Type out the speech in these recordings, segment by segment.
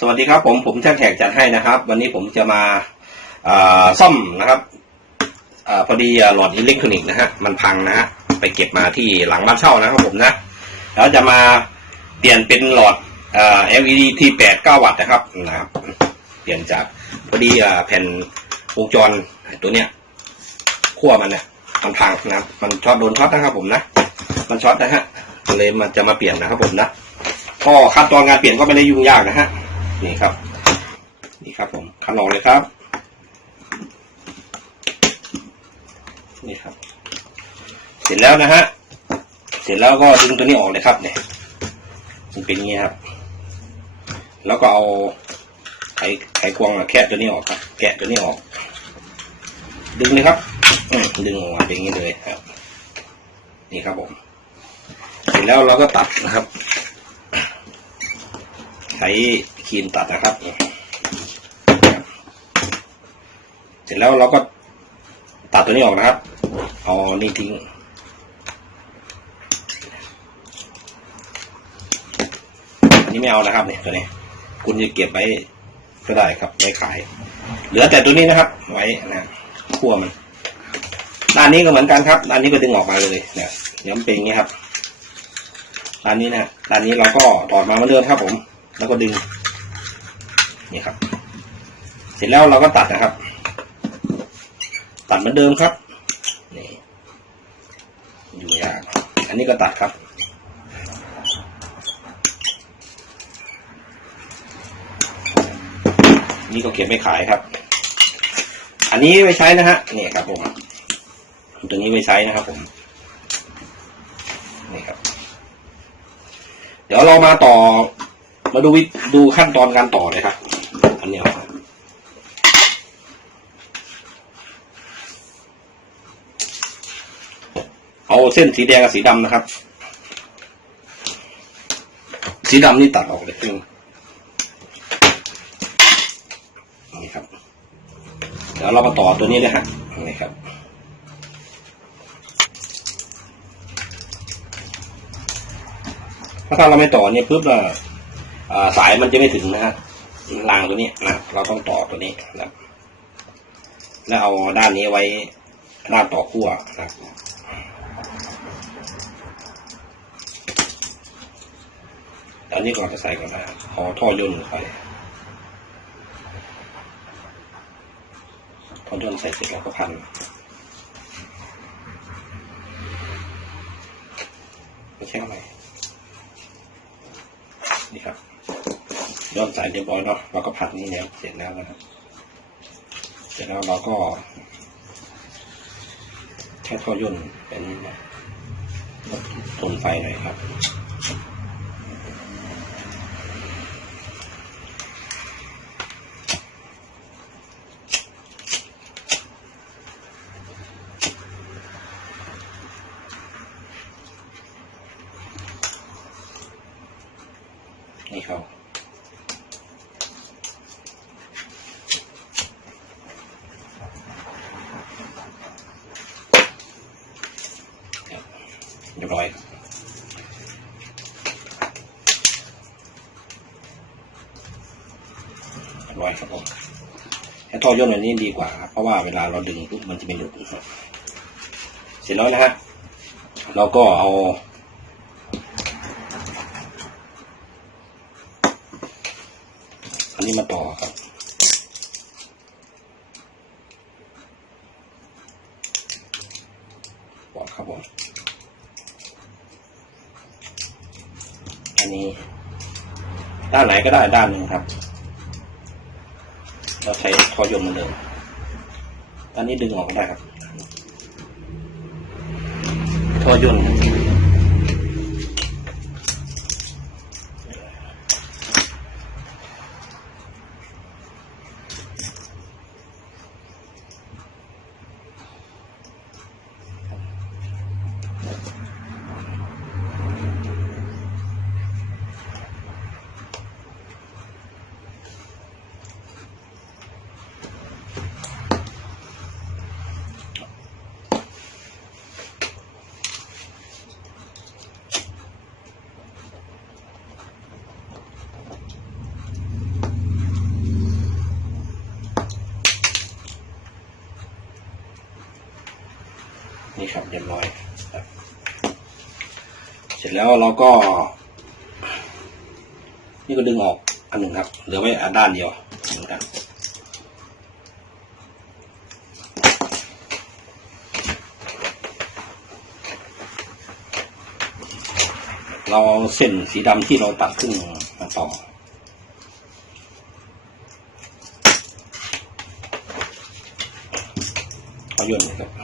สวัสดีครับผมผมช่างแขกจัดให้นะครับ วันนี้ผมจะมาซ่อมนะครับอพอดีหลอดอิเล็กทรอนิกส์นะฮะมันพังนะฮะไปเก็บมาที่หลังบ้านเช่านะครับผมนะ แล้วจะมาเปลี่ยนเป็นหลอดอ LED ที่แปดเก้าวัตต์นะครับนะครับ เปลี่ยนจากพอดีอแผ่นวงจรตัวเนี้ยขั้วมันเนี่ยมันพังนะมันช็อตโดนช็อตนะครับผมนะ มันช็อตนะฮะเลยมันจะมาเปลี่ยนนะครับผมนะก็ขั้นตอนการเปลี่ยนก็ไม่ได้ยุ่งยากนะฮะ นี่ครับ นี่ครับผมขันออกเลยครับ นี่ครับ เสร็จแล้วนะฮะ เสร็จแล้วก็ดึงตัวนี้ออกเลยครับเนี่ยมันเป็นอย่างนี้ครับ แล้วก็เอาไขไขควงอะแคะตัวนี้ออกครับแกะตัวนี้ออก ดึงเลยครับดึงออกมาเป็นอย่างนี้เลยครับ นี่ครับผมเสร็จแล้วเราก็ตัดนะครับใช้ รีมตัดนะครับ เสร็จแล้วเราก็ตัดตัวนี้ออกนะครับ เอานี่ทิ้ง อันนี้ไม่เอานะครับเนี่ยตัวนี้ คุณจะเก็บไว้ก็ได้ครับไว้ขาย เหลือแต่ตัวนี้นะครับ ไว้นะขั้วมันด้านนี้ก็เหมือนกันครับด้านนี้ก็ดึงออกมาเลยเนี่ยเดี๋ยมันเป็นอย่างนี้ครับด้านนี้นะด้านนี้เราก็ถอดมาเหมือนเดิมครับผม แล้วก็ดึง นี่ครับ เสร็จแล้วเราก็ตัดนะครับ ตัดเหมือนเดิมครับนี่อยู่ยากอันนี้ก็ตัดครับนี่ก็เก็บไม่ขายครับ อันนี้ไม่ใช้นะฮะนี่ครับผมตัวนี้ไม่ใช้นะครับผมนี่ครับ เดี๋ยวเรามาต่อมาดูวิดูขั้นตอนการต่อเลยครับ อันนี้เอาเอาเส้นสีแดงกับสีดำนะครับ สีดำนี่ตัดออกเลยครึ่งนี่ครับ เดี๋ยวเรามาต่อตัวนี้เลยฮะนี่ครับถ้าเราไม่ต่อเนี่ยปุ๊บเราอ่าสายมันจะไม่ถึงนะฮะ รางตัวนี้นะเราต้องต่อตัวนี้นะแล้วเอาด้านนี้ไว้ด้านต่อขั้วนะอันนี้ก่อนจะใส่ก่อนนะเอท่อย่นใส่ท่อย่นใส่เสร็จแล้วก็พันไม่ใช่อะไรนี่ครับ ย้อนสายเรียบร้อยเนาะเราก็ผัดนี่แล้วเสร็จแล้วนะครับ เสร็จแล้วเราก็แค่ท่อย่นเป็นนะทนไฟหน่อยครับ นี่เขาเรียบร้อยเรียบร้อยครับผมให้ ท่อย่นอันนี้ดีกว่าครับเพราะว่าเวลาเราดึงปุ๊บมันจะไม่หลุดเสร็จแล้วนะฮะเราก็เอา อันนี้มาต่อครับปอดครับผมอันนี้ ด้านไหนก็ได้ด้านหนึ่งครับ เราใช้ทอยนเหมือนเดิมอันนี้ดึงออกได้ครับทอยน ครับเรียบร้อยครับเสร็จแล้วเราก็ นี่ก็ดึงออกอันหนึ่งครับเหลือไว้อันด้านเดียวเหมือนกันเราเอาเส้นสีดำที่เราตัดครึ่งมาต่อเอาย่นเลยครับ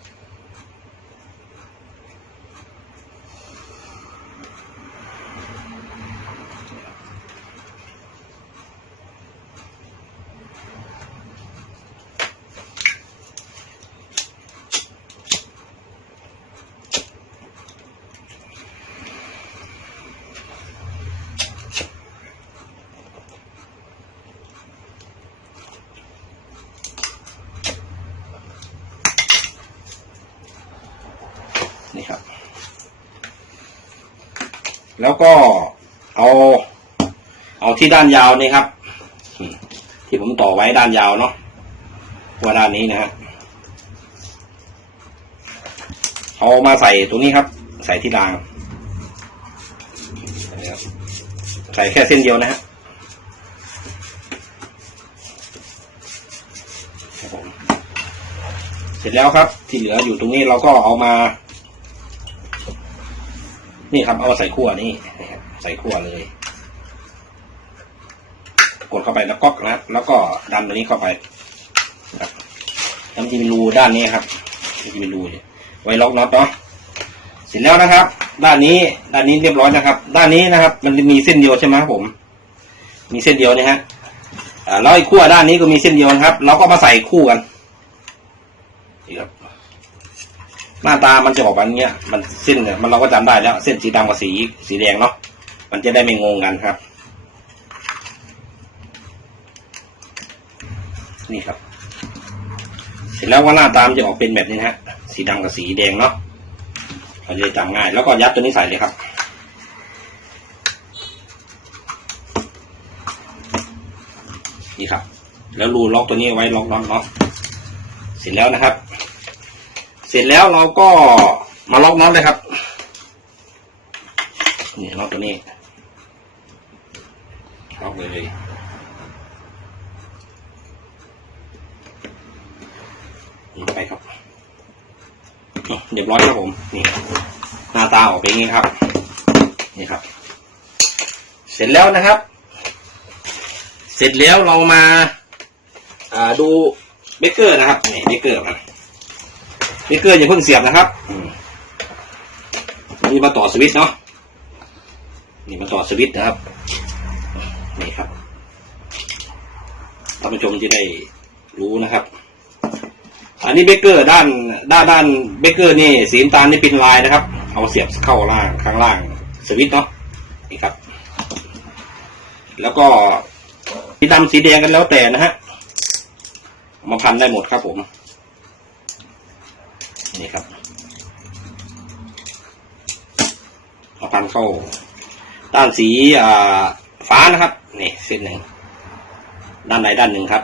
แล้วก็เอา เอาที่ด้านยาวนี่ครับ ที่ผมต่อไว้ด้านยาวเนาะว่าด้านนี้นะฮะเอามาใส่ตรงนี้ครับ ใส่ที่ราง ใส่แค่เส้นเดียวนะฮะเสร็จแล้วครับ ที่เหลืออยู่ตรงนี้เราก็เอามา นี่ครับเอามาใส่ขั้วนี่ใส่ขั้วเลย กดเข้าไปแล้วก็นะแล้วก็ดันตัวนี้เข้าไปครับแล้วมันจะมีรูด้านนี้ครับมันจะมีรูไว้ล็อกน็อตเนาะเสร็จแล้วนะครับ ด้านนี้ด้านนี้เรียบร้อยนะครับ ด้านนี้นะครับ มันมีเส้นเดียวใช่ไหมครับผม มีเส้นเดียวนะฮะแล้วไอ้ขั้วด้านนี้ก็มีเส้นเดียวนะครับ เราก็มาใส่คู่กันนี่ครับ หน้าตามันจะออกแบบนี้ยมันเส้นเนี่ยมันเราก็จำได้แล้ว เส้นสีดำกับสีสีแดงเนาะมันจะได้ไม่งงกันครับ นี่ครับ เสร็จแล้วว่าหน้าตามนจะออกเป็นแบบนี้นะฮะสีดำกับสีแดงเนาะเราจะจำง่าย แล้วก็ยัดตัวนี้ใส่เลยครับนี่ครับ แล้วรูล็อกตัวนี้ไว้ล็อกน็อตเนาะเสร็จแล้วนะครับ เสร็จแล้วเราก็มาล็อกน็อตเลยครับ นี่น็อตตัวนี้ล็อกเลยนี่ไปครับเรียบร้อยครับผม นี่ หน้าตาออกเป็นอย่างนี้ครับ นี่ครับ เสร็จแล้วนะครับ เสร็จแล้วเรามา อ่าดูเบเกอร์นะครับนี่เบเกอร์มัน นี่เกอร์อย่าเพิ่งเสียบนะครับนี่มาต่อสวิตช์เนาะนี่มาต่อสวิตช์นะครับนี่ครับท่านผู้ชมจะได้รู้นะครับ อันนี้เบเกอร์ด้านด้านด้านเบเกอร์นี่สีน้ำตาลนี่เป็นลายนะครับ เอาเสียบเข้าล่างข้างล่างสวิตช์เนาะนี่ครับ แล้วก็สีดำสีแดงกันแล้วแต่นะฮะมาพันได้หมดครับผม นี่ครับมาพันเข้าด้านสีฟ้านะครับนี่เส้นหนึ่งด้านใดด้านหนึ่งครับ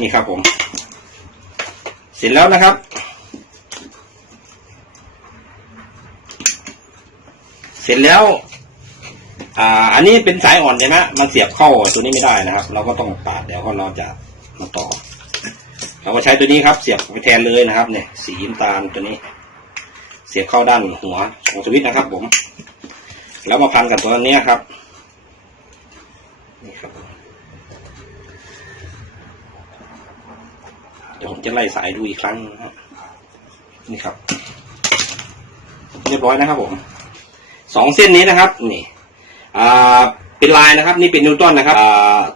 นี่ครับผม เสร็จแล้วนะครับ เสร็จแล้ว อ่า อันนี้เป็นสายอ่อนใช่ไหมมันเสียบเข้าตัวนี้ไม่ได้นะครับ เราก็ต้องปาดเดี๋ยวก็เราจะมาต่อ เราก็ใช้ตัวนี้ครับ เสียบไปแทนเลยนะครับ เนี่ย สีน้ำตาลตัวนี้ เสียบเข้าด้านหัวของสวิตช์นะครับ ผม แล้วมาพันกับตัวนี้ครับนี่ครับเดี๋ยวผมจะไล่สายดูอีกครั้งนะครับนี่ครับ เรียบร้อยนะครับผมสองเส้นนี้นะครับ นี่ เป็นลายนะครับ นี่เป็นนิวตันนะครับ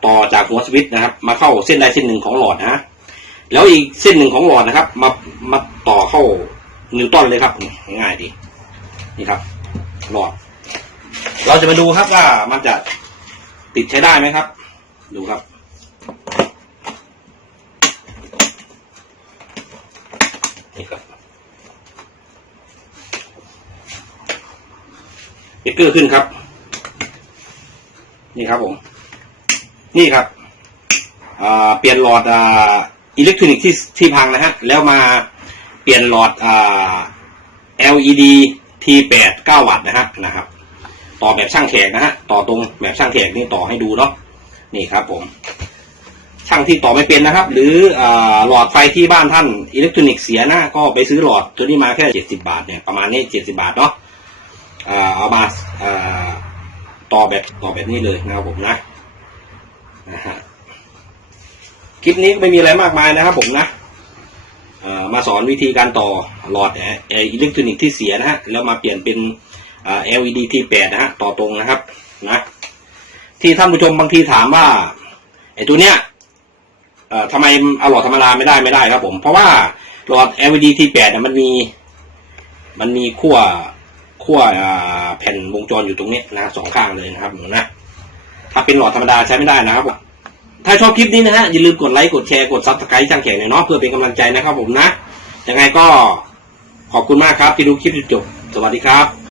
ต่อจากหัวสวิตนะครับ มาเข้าเส้นใดเส้นหนึ่งของหลอดนะแล้วอีกเส้นหนึ่งของหลอดนะครับ มามาต่อเข้านิวตันเลยครับง่ายดีนี่ครับ หลอด เราจะมาดูครับว่ามันจะติดใช้ได้ไหมครับ ดูครับนี่ครับเบเกอร์ขึ้นครับ นี่ครับผม นี่ครับเปลี่ยนหลอดอิเล็กทรอนิกส์ที่ที่พังนะฮะ แล้วมาเปลี่ยนหลอดอ LED T8 9 วัตต์นะฮะนะครับ ต่อแบบช่างแขกนะฮะ ต่อตรงแบบช่างแขกนี่ต่อให้ดูเนาะนี่ครับผม ช่างที่ต่อไม่เป็นนะครับ หรืออหลอดไฟที่บ้านท่านอิเล็กทรอนิกส์เสียนะก็ไปซื้อหลอดตัวนี้มาแค่เจ็ดสิบาทเนี่ยประมาณนี้เจ็ดสิบาทเนาะเอามา ต่อแบบต่อแบบนี้เลยนะครับผมนะนะฮะคลิปนี้ก็ไม่มีอะไรมากมายนะครับผมนะมาสอนวิธีการต่อหลอดอิเล็กทรอนิกส์ที่เสียนะฮะแล้วมาเปลี่ยนเป็น LED T8 นะฮะต่อตรงนะครับนะที่ท่านผู้ชมบางทีถามว่าไอ้ตัวเนี้ยทำไมเอาหลอดธรรมดาไม่ได้ไม่ได้ครับผม เพราะว่าหลอด LED T8 เนี่ยมันมี มันมีขั้ว ขั้วแผ่นวงจรอยู่ตรงนี้นะสองข้างเลยนะครับนะถ้าเป็นหลอดธรรมดาใช้ไม่ได้นะครับถ้าชอบคลิปนี้นะฮะอย่าลืมกดไลค์กดแชร์กดซับสไครต์ช่างแข่งเนาะเพื่อเป็นกำลังใจนะครับผมนะยังไงก็ขอบคุณมากครับที่ดูคลิปจนจบ สวัสดีครับ